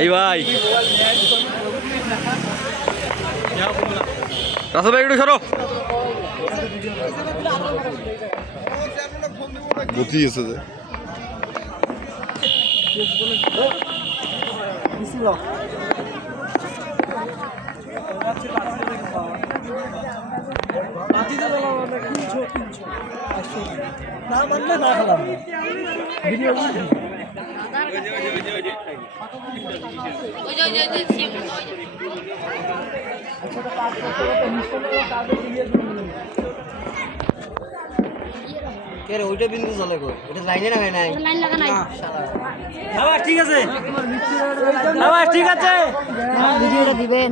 এই ভাই রাসেল ভাই একটু সরো গতি আছে যে না মানলে না খেলাম ভিডিও ওইটা বিন্দু চলে গো ওটা লাইনে না হয় নাই লাইন লাগা নাই ঠিক আছে ঠিক আছে ভিডিওটা দিবেন